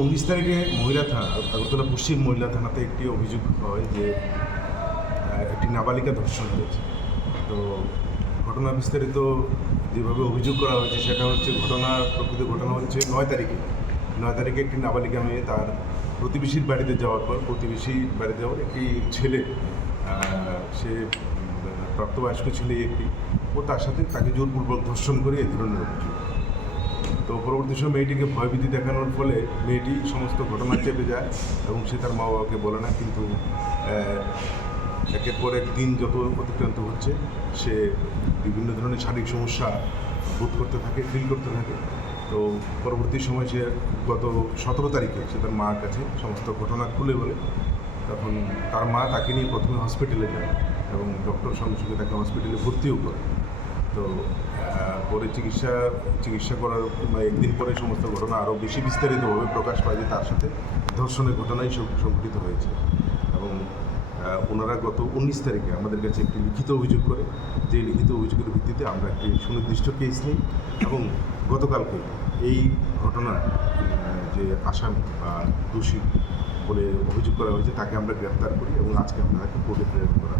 19 তারিখে মহিলা থানা আগরতলা পশ্চিম মহিলা থানাতে একটি অভিযোগ হয় যে একটি নাবালিকা ধর্ষণ হয়েছে। তো ঘটনা বিস্তারিত যেভাবে অভিযোগ করা হয়েছে সেটা হচ্ছে প্রকৃত ঘটনা হচ্ছে 9 তারিখে একটি নাবালিকা মেয়ে তার প্রতিবেশীর বাড়িতে যাওয়ার পর প্রতিবেশীর বাড়িতে যাওয়ার একটি ছেলে সে প্রাপ্তবয়স্ক ছেলে একটি ও তার সাথে তাকে জোরপূর্বক ধর্ষণ করে এই ধরনের অভিযোগ। তো পরবর্তী সময় মেয়েটিকে ভয়ভীতি দেখানোর ফলে মেয়েটি সমস্ত ঘটনা চেপে যায় এবং সে তার মা বাবাকে বলে না, কিন্তু একের পর এক দিন যত অতিক্রান্ত হচ্ছে সে বিভিন্ন ধরনের শারীরিক সমস্যা বোধ করতে থাকে, ফিল করতে থাকে। তো পরবর্তী সময় সে গত 17 তারিখে সে তার মার কাছে সমস্ত ঘটনা খুলে বলে। তখন তার মা তাকে নিয়ে প্রথমে হসপিটালে যায় এবং ডক্টর সঙ্গে সঙ্গে তাকে হসপিটালে ভর্তিও করে। তো পরে চিকিৎসা করার একদিন পরে সমস্ত ঘটনা আরও বেশি বিস্তারিতভাবে প্রকাশ পায় যে তার সাথে ধর্ষণের ঘটনাই সংঘটিত হয়েছে। এবং ওনারা গত 19 তারিখে আমাদের কাছে একটি লিখিত অভিযোগ করে, যে লিখিত অভিযোগের ভিত্তিতে আমরা একটি সুনির্দিষ্ট কেস নিই এবং গতকালকে এই ঘটনার যে আসামি বা দোষী বলে অভিযোগ করা হয়েছে তাকে আমরা গ্রেফতার করি এবং আজকে আমরা তাকে কোর্টে প্রেরণ করা।